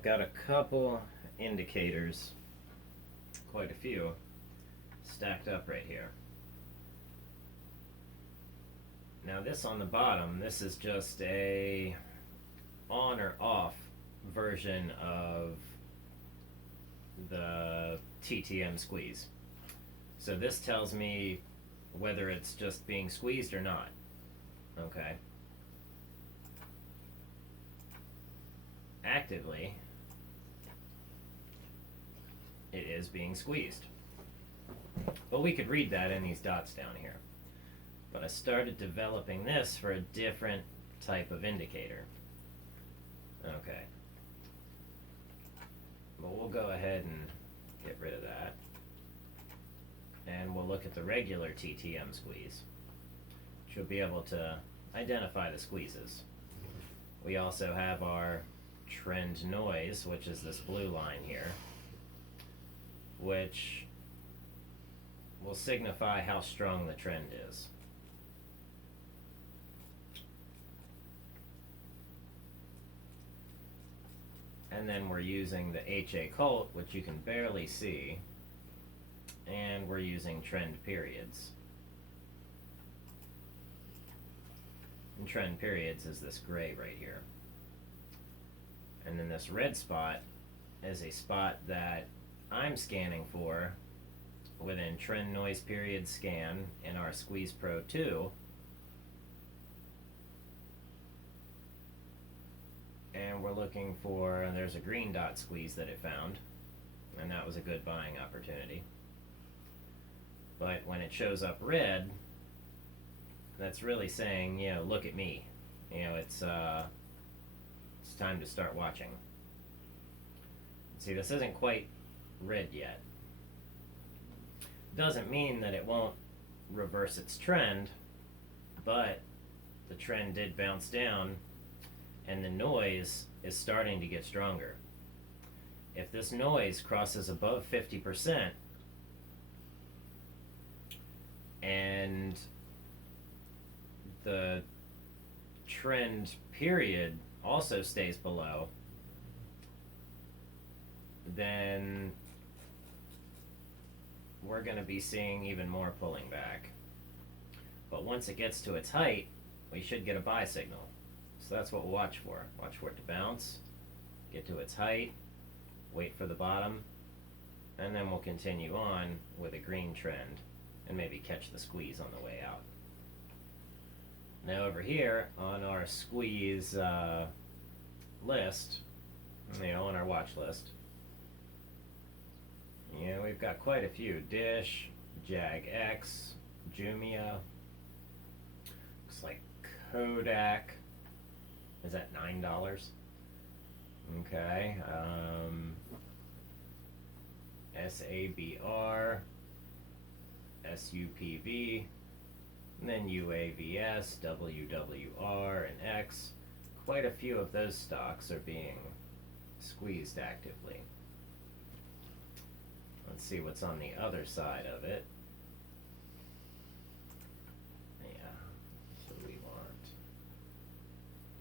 I've got a couple indicators, quite a few, stacked up right here. Now this on the bottom, this is just a on or off version of the TTM squeeze. So this tells me whether it's just being squeezed or not. Okay. Actively, it is being squeezed. But we could read that in these dots down here. But I started developing this for a different type of indicator. Okay. But we'll go ahead and get rid of that. And we'll look at the regular TTM squeeze, which will be able to identify the squeezes. We also have our trend noise, which is this blue line here, which will signify how strong the trend is. And then we're using the HA Colt, which you can barely see, and we're using trend periods. And trend periods is this gray right here. And then this red spot is a spot that I'm scanning for within trend noise period scan in our Squeeze Pro 2. And we're looking for, and there's a green dot squeeze that it found, and that was a good buying opportunity. But when it shows up red, that's really saying, you know, look at me. You know, it's time to start watching. See, this isn't quite red yet. Doesn't mean that it won't reverse its trend, but the trend did bounce down, and the noise is starting to get stronger. If this noise crosses above 50%, and the trend period also stays below, then we're going to be seeing even more pulling back. But once it gets to its height, we should get a buy signal. So that's what we'll watch for. Watch for it to bounce, get to its height, wait for the bottom, and then we'll continue on with a green trend and maybe catch the squeeze on the way out. Now over here on our squeeze list, you know, on our watch list, you know, we've got quite a few. Dish, JAG-X, Jumia, looks like Kodak. Is that $9? Okay. SABR, SUPV, and then UAVS, WWR, and X. Quite a few of those stocks are being squeezed actively. Let's see what's on the other side of it. Yeah, so we want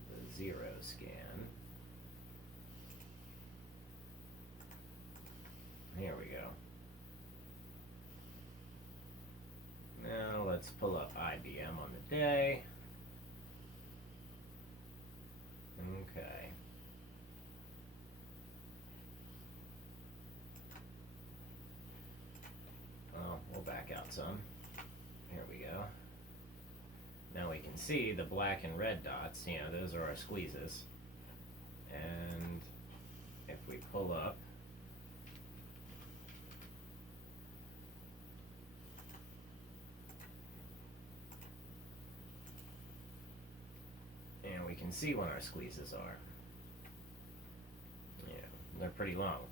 the zero scan. Here we go. Now let's pull up IBM on the day. Okay. Well, we'll back out some. Here we go. Now we can see the black and red dots, you know, those are our squeezes. And if we pull up, and we can see when our squeezes are. Yeah, they're pretty long.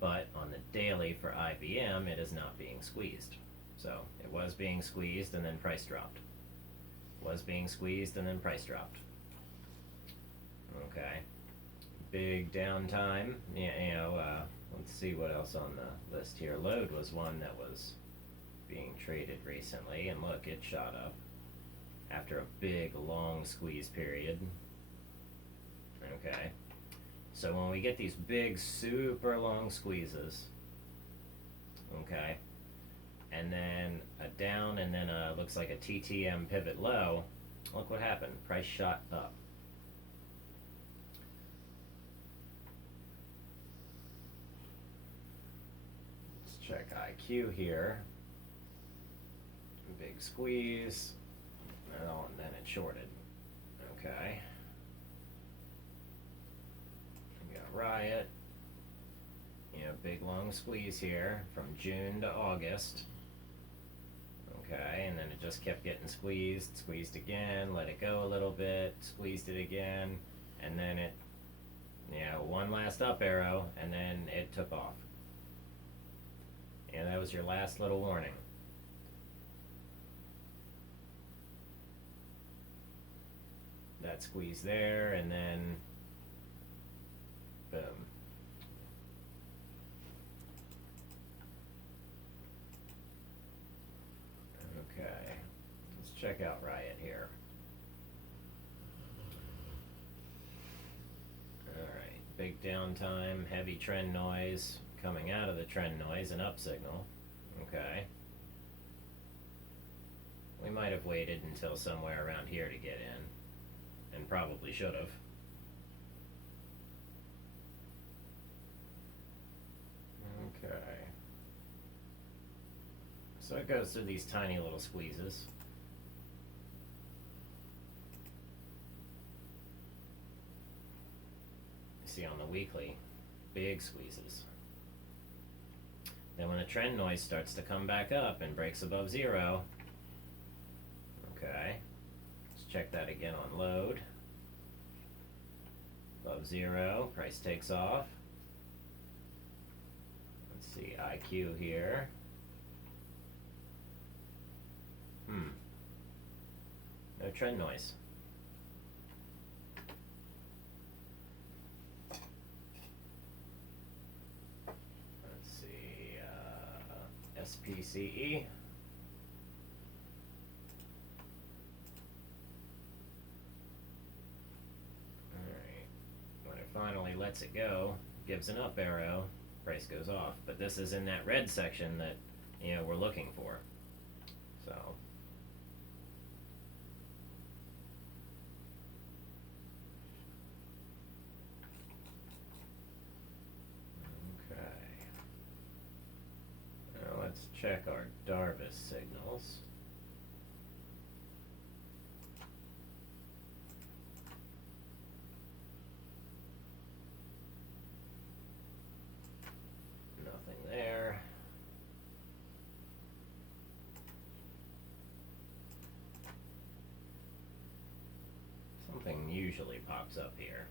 But on the daily for IBM, it is not being squeezed. So it was being squeezed and then price dropped. Was being squeezed and then price dropped. Okay. Big downtime. Yeah, you know, let's see what else on the list here. Load was one that was being traded recently, and look, it shot up after a big long squeeze period. Okay. So when we get these big, super long squeezes, okay, and then a down and then looks like a TTM pivot low, look what happened. Price shot up. Let's check IQ here. Big squeeze. Oh, and then it shorted. Okay. We got Riot. You know, big long squeeze here from June to August. Okay, and then it just kept getting squeezed again, let it go a little bit, squeezed it again, and then it, you know, one last up arrow, and then it took off. And that was your last little warning. That squeeze there, and then boom. Okay, let's check out Riot here. Alright, big downtime, heavy trend noise, coming out of the trend noise, an up signal. Okay. We might have waited until somewhere around here to get in, and probably should have. Okay. So it goes through these tiny little squeezes. You see on the weekly, big squeezes. Then when the trend noise starts to come back up and breaks above zero, okay, let's check that again on load. Above zero, price takes off. Let's see, IQ here. No trend noise. Let's see, SPCE. Alright, when it finally lets it go, gives an up arrow, price goes off. But this is in that red section that, you know, we're looking for. So let's check our Darvis signals. Nothing there. Something usually pops up here.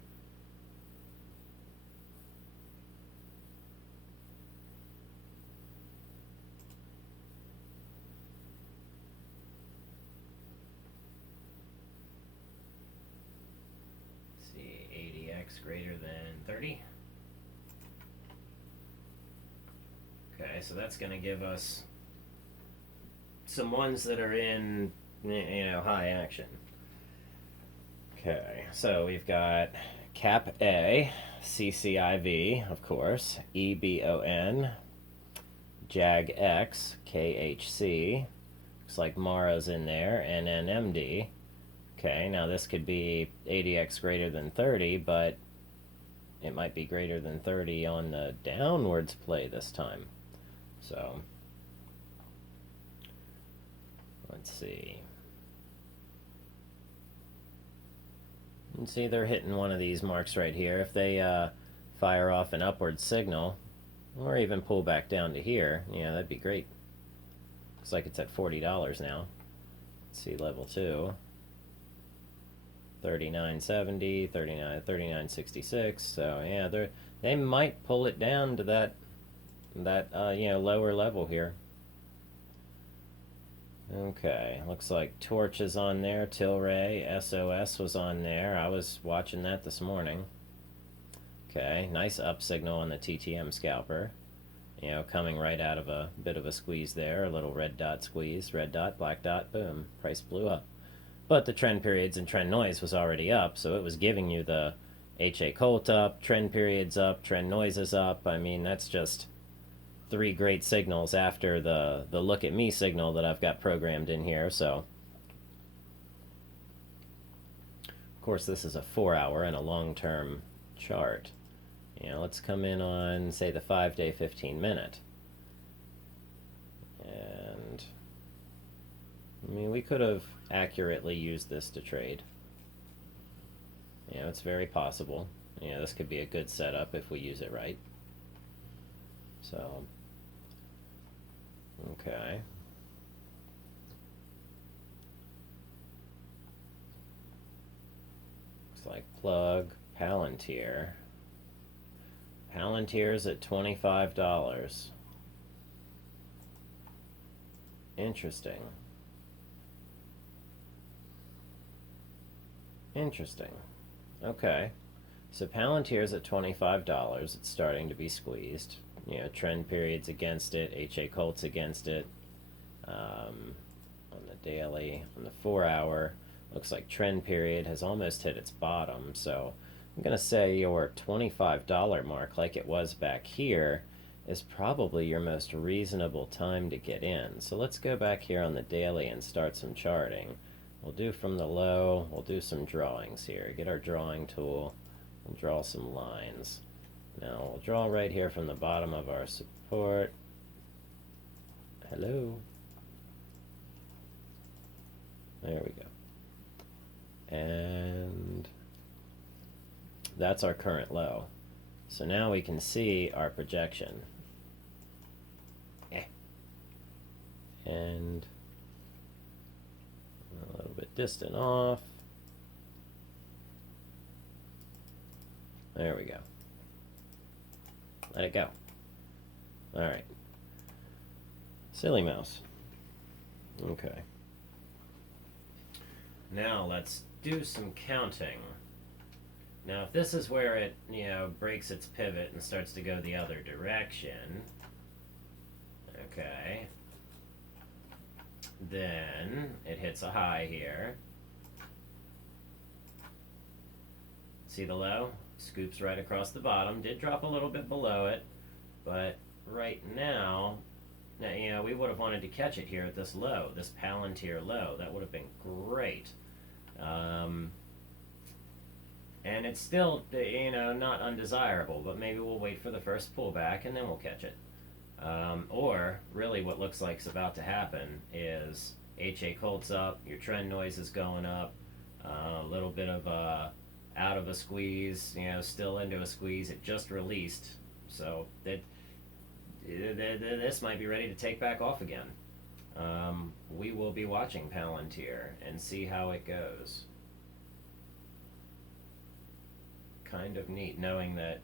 Greater than 30. Okay, so that's going to give us some ones that are in, you know, high action. Okay, so we've got Cap A, CCIV, of course, EBON, JAG X, KHC, looks like Mara's in there, and NMD. Okay, now this could be ADX greater than 30, but it might be greater than 30 on the downwards play this time. So let's see. And see, they're hitting one of these marks right here. If they fire off an upward signal, or even pull back down to here, yeah, that'd be great. Looks like it's at $40 now. Let's see, level 2. 39.70, 39.66. So yeah, they might pull it down to that you know, lower level here. Okay, looks like Torch is on there, Tilray, SOS was on there. I was watching that this morning. Okay, nice up signal on the TTM scalper. You know, coming right out of a bit of a squeeze there, a little red dot squeeze, red dot, black dot, boom, price blew up. But the trend periods and trend noise was already up, so it was giving you the, HA Colt up, trend periods up, trend noises up. I mean, that's just three great signals after the look at me signal that I've got programmed in here. So of course this is a 4-hour and a long-term chart. Let's come in on, say, the 5-day 15-minute. And I mean, we could have accurately used this to trade. It's very possible. This could be a good setup if we use it right. So, okay. Looks like plug Palantir. Palantir's at $25. Interesting. Interesting. Okay. So Palantir's at $25. It's starting to be squeezed. Trend periods against it, HA Colts against it. On the daily, on the 4-hour, looks like trend period has almost hit its bottom. So I'm going to say your $25 mark, like it was back here, is probably your most reasonable time to get in. So let's go back here on the daily and start some charting. We'll do from the low, we'll do some drawings here. Get our drawing tool, we'll draw some lines. Now we'll draw right here from the bottom of our support. Hello. There we go. And that's our current low. So now we can see our projection. And a little bit distant off. There we go. Let it go. All right. Silly mouse. Okay. Now let's do some counting. Now if this is where it, breaks its pivot and starts to go the other direction, okay, then it hits a high here. See the low? Scoops right across the bottom. Did drop a little bit below it, but right now, we would have wanted to catch it here at this low, this Palantir low. That would have been great. And it's still, not undesirable, but maybe we'll wait for the first pullback and then we'll catch it. Or really what looks like is about to happen is HA Colts up, your trend noise is going up, a little bit of out of a squeeze, still into a squeeze. It just released, so this might be ready to take back off again. We will be watching Palantir and see how it goes. Kind of neat knowing that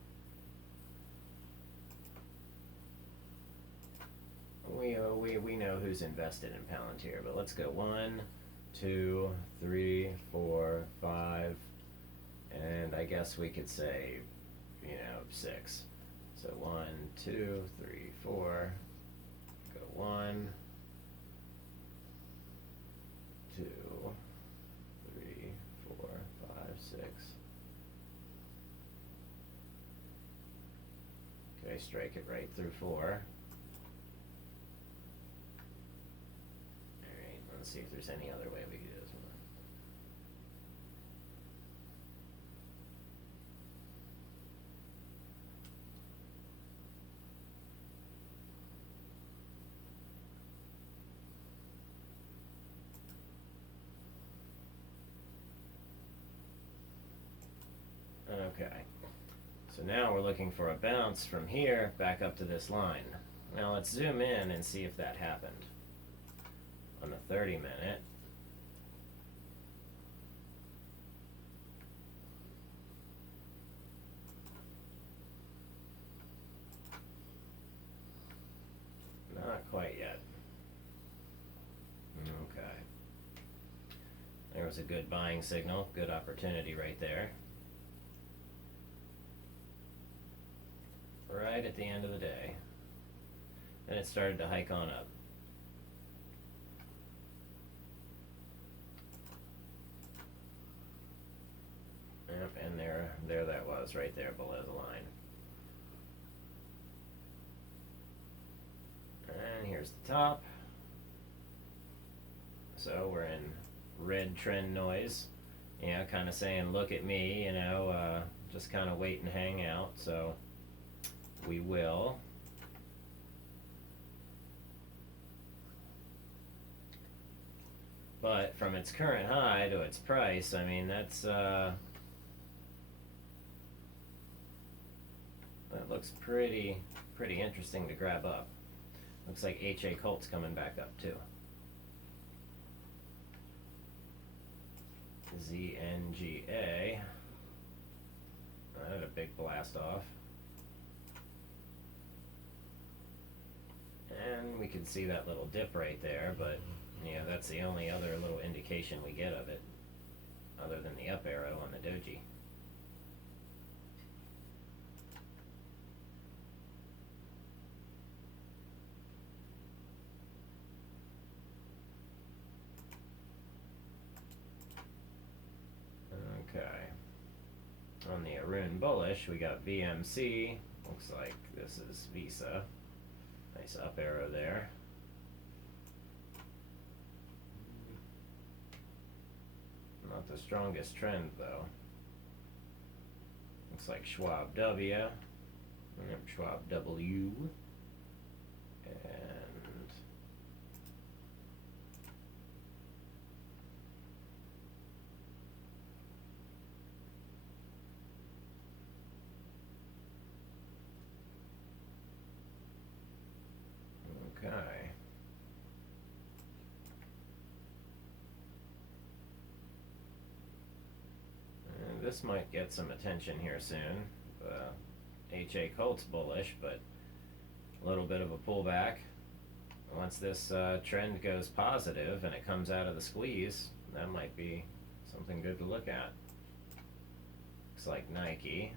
we know who's invested in Palantir, but let's go 1, 2, 3, 4, 5, and I guess we could say, 6. So 1, 2, 3, 4, go 1, 2, 3, 4, 5, 6. Okay, strike it right through 4. Alright, let's see if there's any other way we could do this one. Okay, so now we're looking for a bounce from here back up to this line. Now let's zoom in and see if that happened. On the 30-minute, not quite yet. Okay, there was a good buying signal, good opportunity right there. Right at the end of the day. Then it started to hike on up. Yep. and there that was, right there below the line. And here's the top. So we're in red trend noise, kind of saying, look at me, just kind of wait and hang out. So we will. But from its current high to its price, I mean, that looks pretty interesting to grab up. Looks like HA Colt's coming back up too. ZNGA. That had a big blast off. And we can see that little dip right there, but that's the only other little indication we get of it, other than the up arrow on the doji. Okay. On the Arun bullish, we got VMC. Looks like this is Visa. Nice up arrow there. Not the strongest trend though. Looks like Schwab W, and Schwab W, and okay. This might get some attention here soon. HA Colt's bullish, but a little bit of a pullback. Once this trend goes positive and it comes out of the squeeze, that might be something good to look at. Looks like Nike,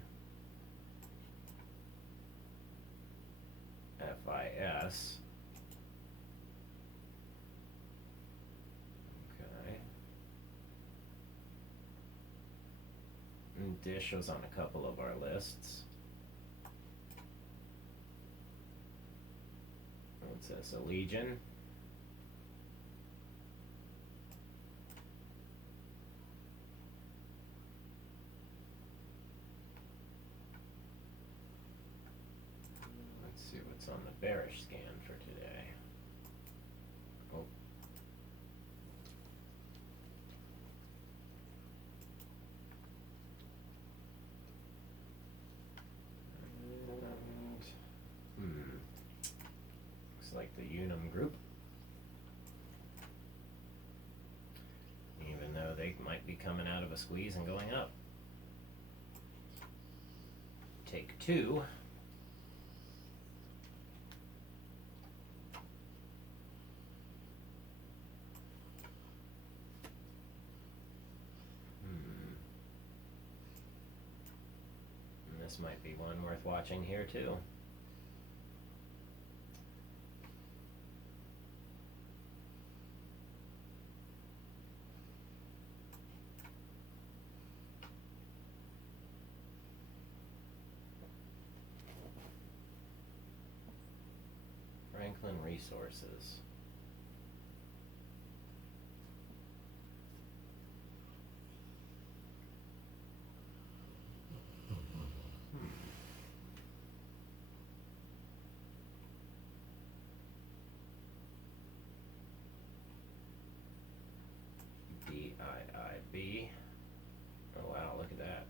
FIS. Dish was on a couple of our lists. What's this? Allegion. Let's see what's on the bearish scan for today. Oh. Looks like the Unum Group. Even though they might be coming out of a squeeze and going up. Take two. And this might be one worth watching here too. Franklin Resources. DIIB. Oh wow, look at that.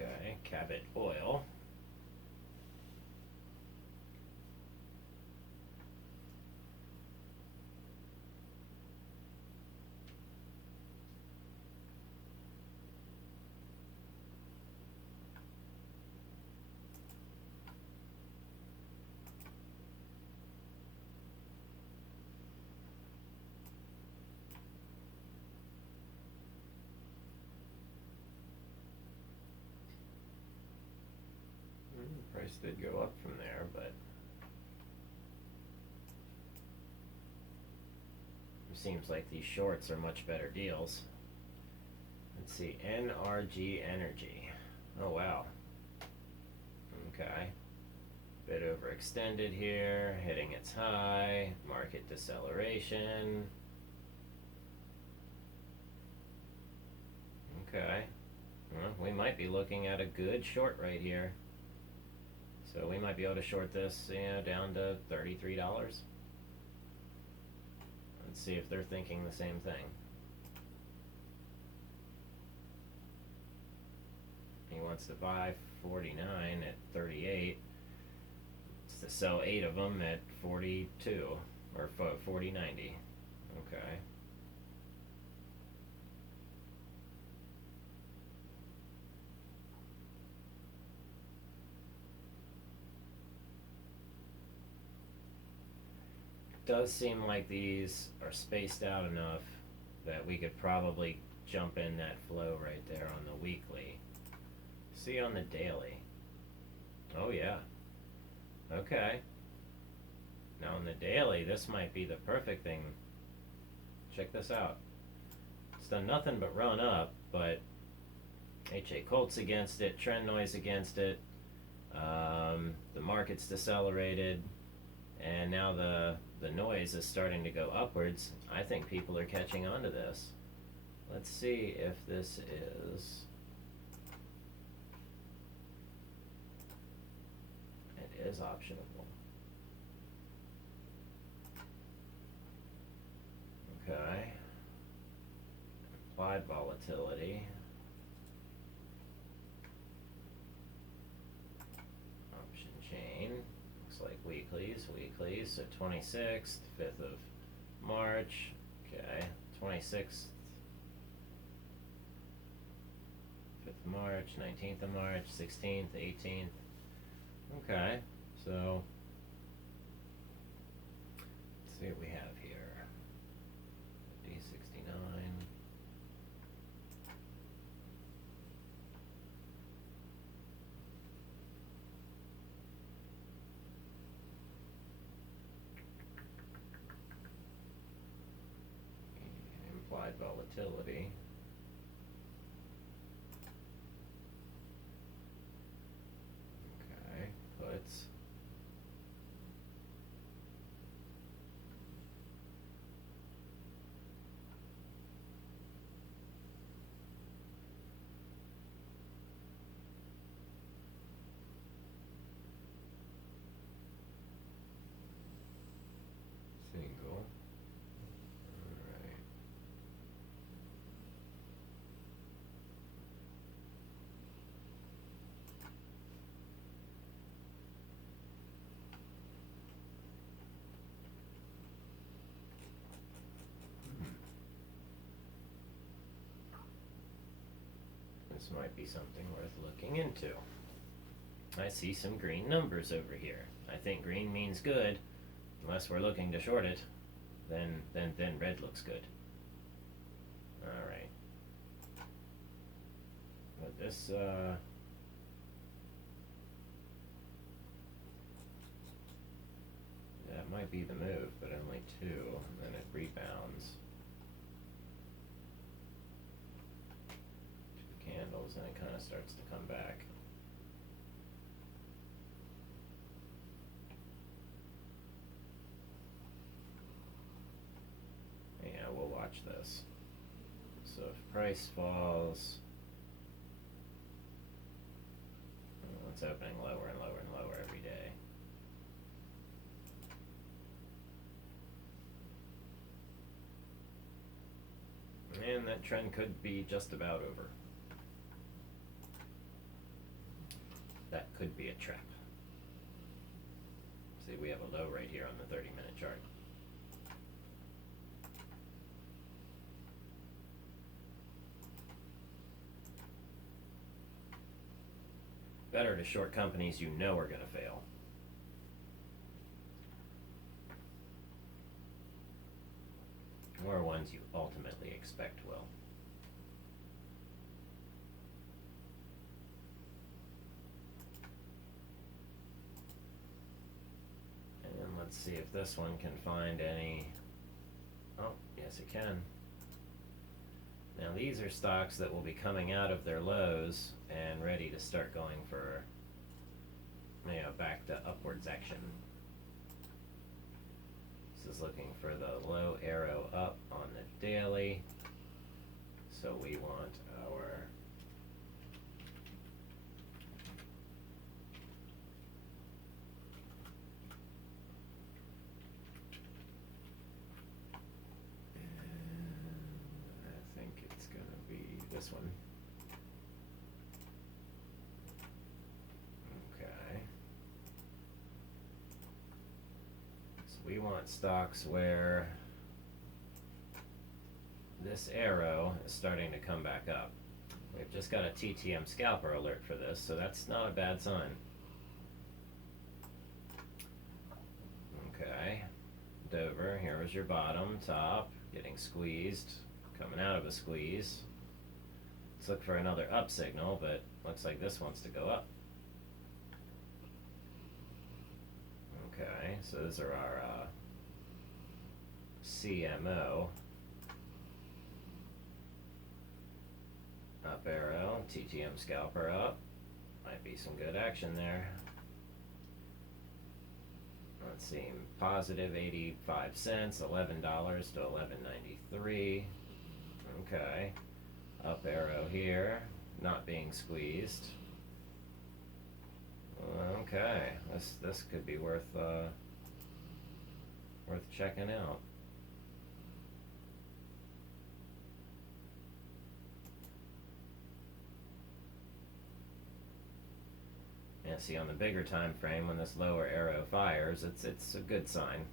Okay, Cabot Oil. Price did go up from there, but it seems like these shorts are much better deals. Let's see, NRG Energy. Oh wow. Okay. Bit overextended here, hitting its high, market deceleration. Okay. Well, we might be looking at a good short right here. So we might be able to short this, down to $33. Let's see if they're thinking the same thing. He wants to buy 49 at 38. It's to sell 8 of them at 42 or 40.90. Okay. Does seem like these are spaced out enough that we could probably jump in that flow right there on the weekly. See on the daily. Oh yeah. Okay. Now on the daily, this might be the perfect thing. Check this out. It's done nothing but run up, but HA Colts against it, trend noise against it. The market's decelerated, and now the noise is starting to go upwards. I think people are catching on to this. Let's see if this is... It is optionable. Okay. Implied volatility. Option chain. Looks like weeklies, so 26th, 5th of March, okay, 26th, 5th of March, 19th of March, 16th, 18th, okay, so, let's see what we have here, D69, implied volatility. Okay, puts. Single. Alright. This might be something worth looking into. I see some green numbers over here. I think green means good. Unless we're looking to short it, then red looks good. Alright. But this, that might be the move, but only 2, and then it rebounds. 2 candles, and it kind of starts to come back. Yeah, we'll watch this. So if price falls, it's opening lower and lower and lower every day. And that trend could be just about over. That could be a trap. See, we have a low right here on the 30-minute chart. Better to short companies you know are going to fail. Or ones you ultimately expect will. Let's see if this one can find any. Oh, yes it can. Now these are stocks that will be coming out of their lows and ready to start going for, back to upwards action. This is looking for the low arrow up on the daily. So we want our I think it's gonna be this one. Okay. So we want stocks where this arrow is starting to come back up. We've just got a TTM scalper alert for this, so that's not a bad sign. Okay, Dover, here was your bottom, top, getting squeezed, coming out of a squeeze. Let's look for another up signal, but looks like this wants to go up. Okay, so those are our CMO. Up arrow, TTM scalper up. Might be some good action there. Let's see, positive 85 cents, $11 to $11.93. Okay. Up arrow here, not being squeezed. Okay, this could be worth checking out. And see, on the bigger time frame, when this lower arrow fires, it's a good sign.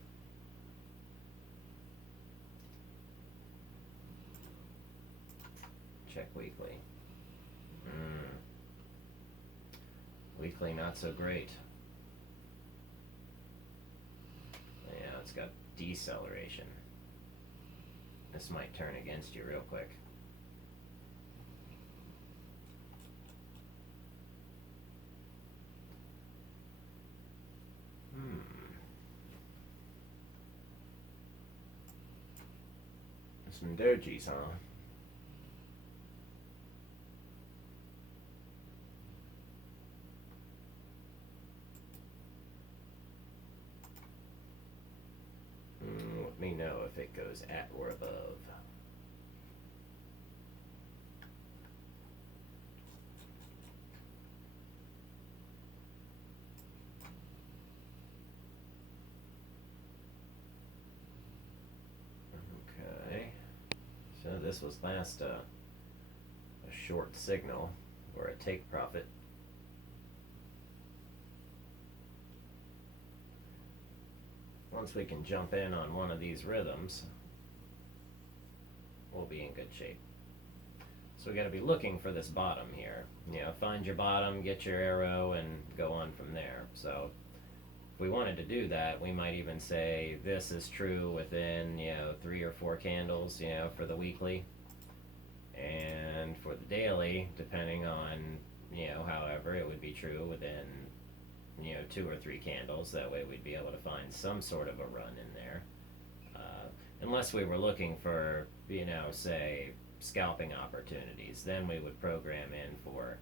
Check weekly. Weekly, not so great. Yeah, it's got deceleration. This might turn against you real quick. Some dojis, huh? Let me know if it goes at or above. Okay. So this was last a short signal or a take profit. Once we can jump in on one of these rhythms, we'll be in good shape. So we got to be looking for this bottom here. Find your bottom, get your arrow, and go on from there. So if we wanted to do that, we might even say this is true within 3 or 4 candles, for the weekly, and for the daily, depending on however, it would be true within 2 or 3 candles. That way we'd be able to find some sort of a run in there, unless we were looking for say scalping opportunities. Then we would program in for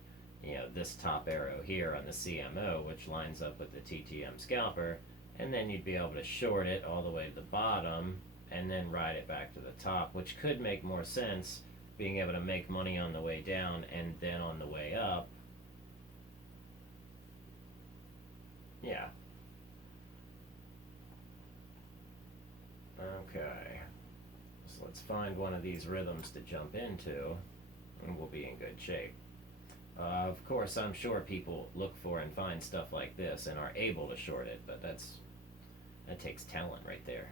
this top arrow here on the CMO, which lines up with the TTM scalper, and then you'd be able to short it all the way to the bottom and then ride it back to the top, which could make more sense, being able to make money on the way down and then on the way up. Yeah. Okay. So let's find one of these rhythms to jump into, and we'll be in good shape. Of course, I'm sure people look for and find stuff like this and are able to short it, but that takes talent right there.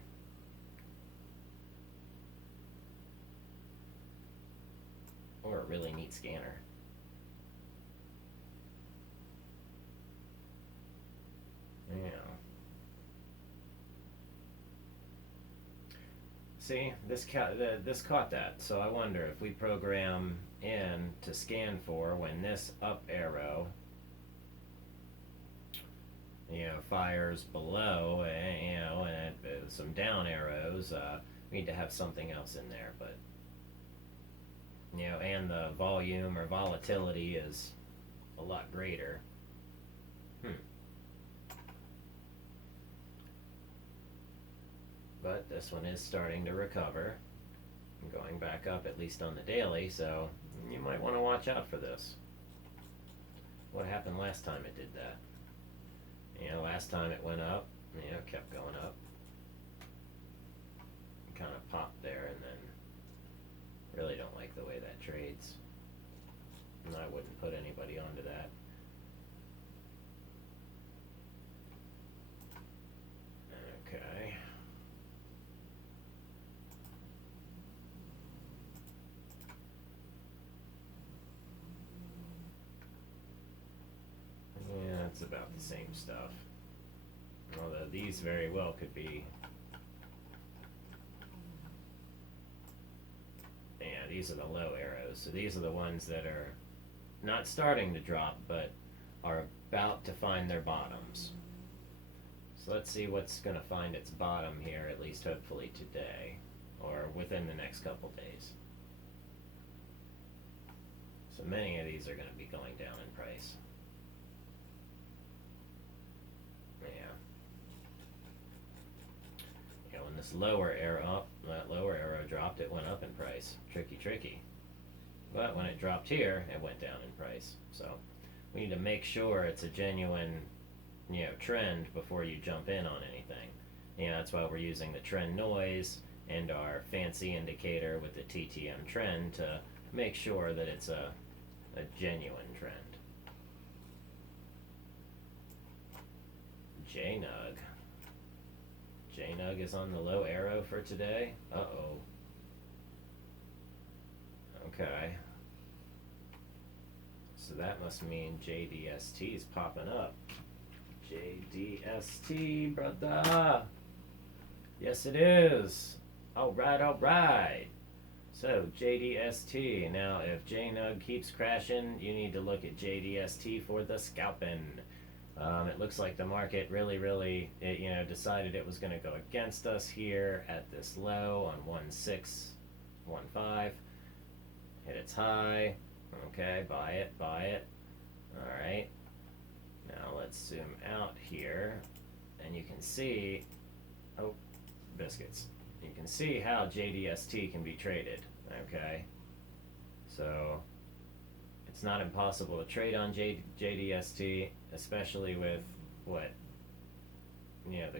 Or a really neat scanner. Yeah. See, this caught that. So I wonder if we program in to scan for when this up arrow fires below, and some down arrows. We need to have something else in there, but and the volume or volatility is a lot greater. Hmm. But this one is starting to recover, going back up at least on the daily, so you might want to watch out for this. What happened last time it did that? Last time it went up, kept going up, kind of popped there, and then really don't like the way that trades. And I wouldn't put anybody onto that. Okay. Yeah, it's about the same stuff. Although these very well could be. Yeah, these are the low arrows. So these are the ones that are not starting to drop, but are about to find their bottoms. So let's see what's going to find its bottom here, at least hopefully today, or within the next couple days. So many of these are going to be going down in price. When this lower arrow, that lower arrow dropped, it went up in price. Tricky. But when it dropped here, it went down in price. So we need to make sure it's a genuine, trend before you jump in on anything. That's why we're using the trend noise and our fancy indicator with the TTM trend to make sure that it's a genuine trend. JNUG. JNUG is on the low arrow for today. Uh-oh. Okay. So that must mean JDST is popping up. JDST, brother. Yes, it is. Alright. So, JDST. Now, if JNUG keeps crashing, you need to look at JDST for the scalping. It looks like the market really decided it was going to go against us here at this low on 1615. Hit its high. Okay, buy it. Alright. Now let's zoom out here, and you can see, biscuits. You can see how JDST can be traded, okay? So, it's not impossible to trade on JDST, especially with the